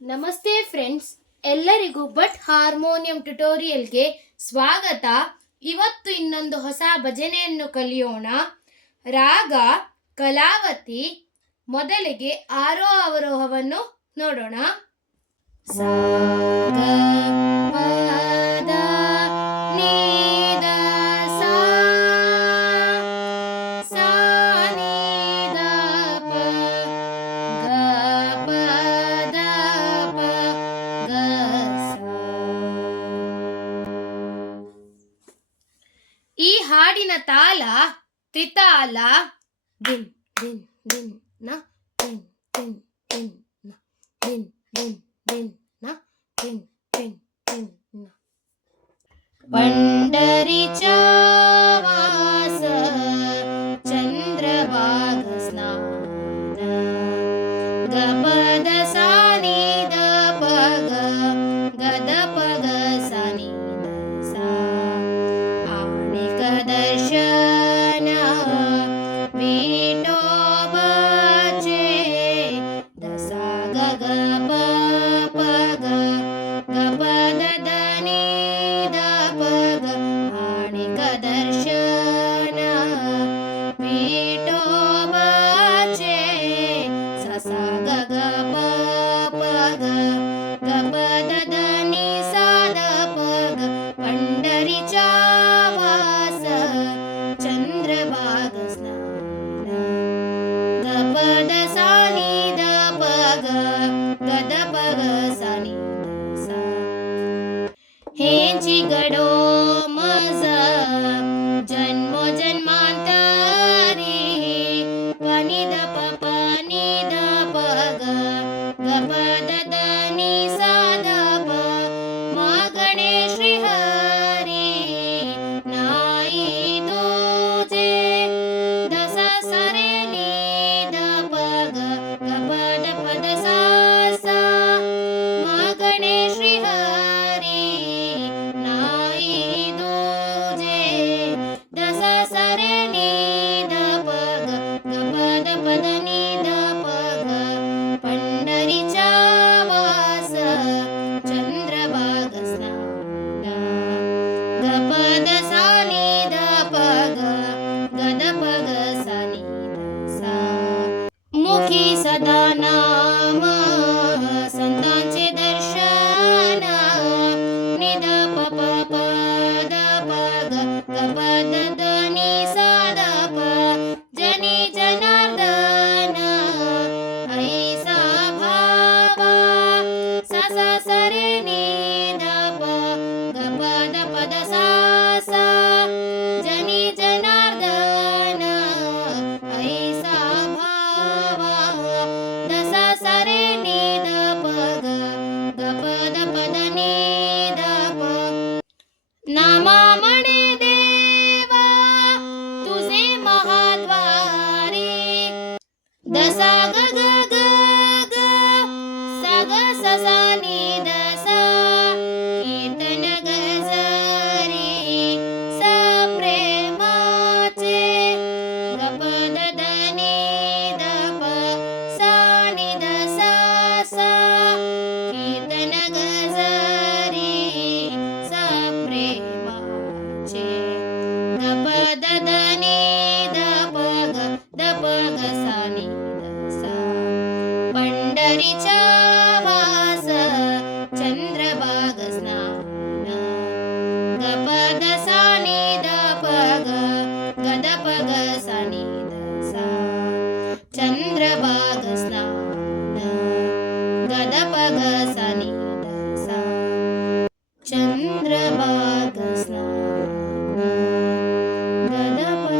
ನಮಸ್ತೆ ಫ್ರೆಂಡ್ಸ್, ಎಲ್ಲರಿಗೂ but harmonium ಟ್ಯುಟೋರಿಯಲ್ಗೆ ಸ್ವಾಗತ. ಇವತ್ತು ಇನ್ನೊಂದು ಹೊಸ ಭಜನೆಯನ್ನು ಕಲಿಯೋಣ. ರಾಗ ಕಲಾವತಿ. ಮೊದಲಿಗೆ ಆರೋಹ ಅವರೋಹವನ್ನು ನೋಡೋಣ. ಸಾ ಗ ಪ ದ ನೀ ದ ಸಾ, ಸಾ ನೀ ದ ಪ, ಗ ಪ ದ ಪ, ಗ ಸಾ. ಈ ಹಾಡಿನ ತಾಲ ತ್ರಿತಾಲ. ದಿನ್ ದಿನ್ ದಿನ್ ನ, ದಿನ್ ದಿನ್ ದಿನ್ ನ, ದಿನ್ ದಿನ್ ದಿನ್ ನ, ದಿನ್ ದಿನ್ ದಿನ್ ನ. पंढरीच्या वास चंद्रभाग स्नान, गपद सानी द पग, गद पग सानी द सा. आणिक दर्शन विठोबाचे, दसा ग ग प ग, गपद दनी द पग. आणिक दर्शन विठोबाचे, ससा ग ग प ग, गपद दनी सा द पग. पंढरीच्या वास चंद्रभाग स्नान, गपद सानी द पग, गद पग सानी द सा. हेची गडो मज जन्मो जन्मांतरी, पनी द प पनी द पग, गपद दनी सा द प. मागणे श्री हरी नाही तुझे, दस सरे नी द पग, गपद पद सा सा. मागणे श्री हरी नाही तुझे, दस सरे नी द पग, गपद पद नी द पग. पंढरीच्या वास चंद्रभाग स्नान, गपद सानी द पग, गद पग सानी द सा. मुखी सदा नाम संतांचे दर्शन, निद प प प द पग, गपद दनी सा द प. जनी जनार्दन ऐसा भावा, सा सा सरे नी द प, गपद पद सा सा. जनी जनार्दन ऐसा भावा, दसा सरे नी द पग, गपद पद नी द प. नामा म्हणे देवा तुझे महाद्वारी, दसा ग ग ग ग, सा ग स सा नी द सा. कीर्तन गजरी सा प्रेमाचे, गपद दनी द प, सा नी द सा सा. कीर्तन गजरी सा प्रेमाचे, गपद दनी द पग, द पग सानी द सा. पंढरीच्या वास चंद्रभाग स्नान, गपद सानी द पग, गद पग सानी द सा. चंद्रभाग स्नान, गद पग सानी द सा. चंद्रभाग स्नान, गद पग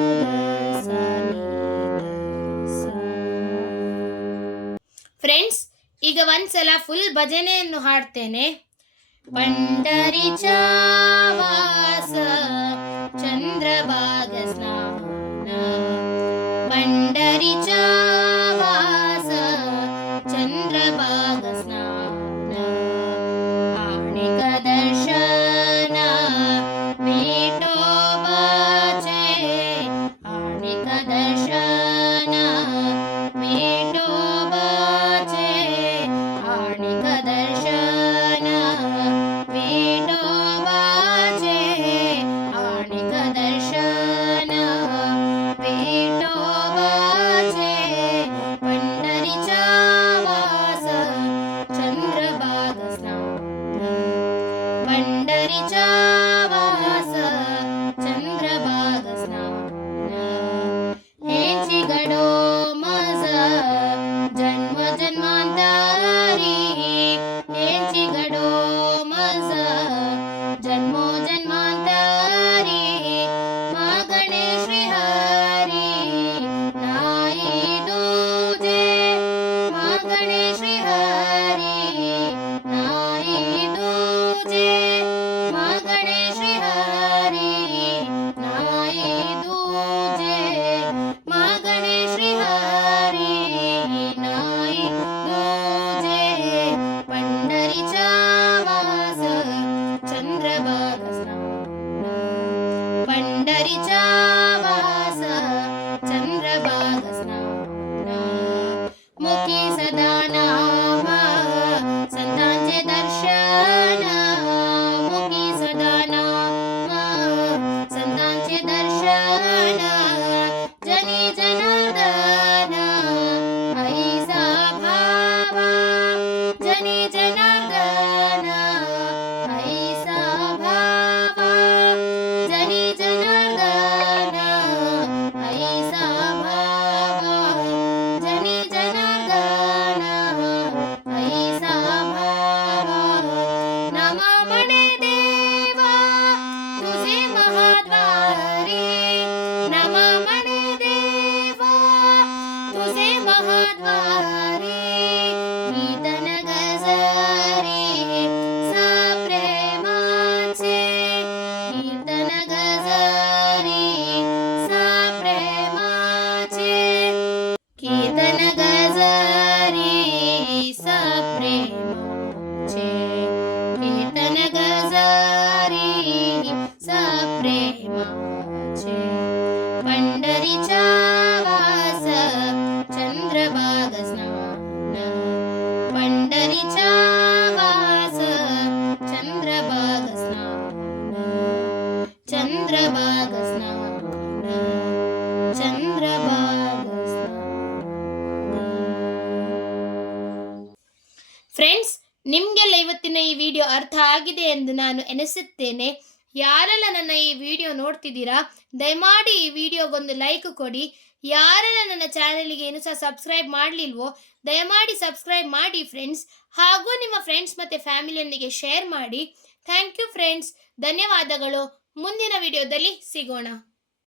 सानी ದ ಸ. ಫ್ರೆಂಡ್ಸ್, ಈಗ ಒಂದ್ಸಲ ಫುಲ್ ಭಜನೆಯನ್ನು ಹಾಡ್ತೇನೆ. पंढरीच्या वास चंद्रभाग स्नान, पंढरीच्या वास चंद्रभाग स्नान. आणिक दर्शन विठोबाचे, आणिक दर्शन विठोबाचे, आणिक दर्शन चिगडो मजा जन्मो जन्मांतरी मागणे श्रीहरी नाही तुझे मागणे श्रीहरी नाही तुझे मागणे श्रीहरी नाही तुझे मागणे श्रीहरी नाही तुझे पंढरीचा वास चंद्रभागा स्नान पंढरीचा वास चंद्रभागा स्नान मुखी सदा नाम संतांचे दर्शन मुखी सदा नाम संतांचे दर्शन जनी जनार्दन ऐसा भावा जनी जनार्दन ऐसा भावा जनी जनार्दन ऐसा भावा जनी जनार्दन ऐसा भावा नमा म्हणे देवा तुझे महाद्वारी नमा म्हणे देवा तुझे महाद्वारी कीर्तन गजरी सा प्रेमाचे कीर्तन गजरी सा प्रेमाचे कीर्तन गजरी सा प्रेमाचे कीर्तन गजरी सा प्रेमाचे पंढरीचा वास चंद्रभागा स्नान पंढरीचा वास चंद्रभागा स्नान चंद्रभागा स्नान चंद्रभागा स्नान ಫ್ರೆಂಡ್ಸ್, ನಿಮಗೆಲ್ಲ ಇವತ್ತಿನ ಈ ವಿಡಿಯೋ ಅರ್ಥ ಆಗಿದೆ ಎಂದು ನಾನು ಎನಿಸುತ್ತೇನೆ. ಯಾರೆಲ್ಲ ನನ್ನ ಈ ವಿಡಿಯೋ ನೋಡ್ತಿದ್ದೀರಾ, ದಯಮಾಡಿ ಈ ವಿಡಿಯೋಗೊಂದು ಲೈಕ್ ಕೊಡಿ. ಯಾರೆಲ್ಲ ನನ್ನ ಚಾನಲ್ಗೆ ಇನ್ನೂ ಸಹ ಸಬ್ಸ್ಕ್ರೈಬ್ ಮಾಡಲಿಲ್ವೋ ದಯಮಾಡಿ ಸಬ್ಸ್ಕ್ರೈಬ್ ಮಾಡಿ ಫ್ರೆಂಡ್ಸ್. ಹಾಗೂ ನಿಮ್ಮ ಫ್ರೆಂಡ್ಸ್ ಮತ್ತು ಫ್ಯಾಮಿಲಿಯೊಂದಿಗೆ ಶೇರ್ ಮಾಡಿ. ಥ್ಯಾಂಕ್ ಯು ಫ್ರೆಂಡ್ಸ್, ಧನ್ಯವಾದಗಳು. ಮುಂದಿನ ವಿಡಿಯೋದಲ್ಲಿ ಸಿಗೋಣ.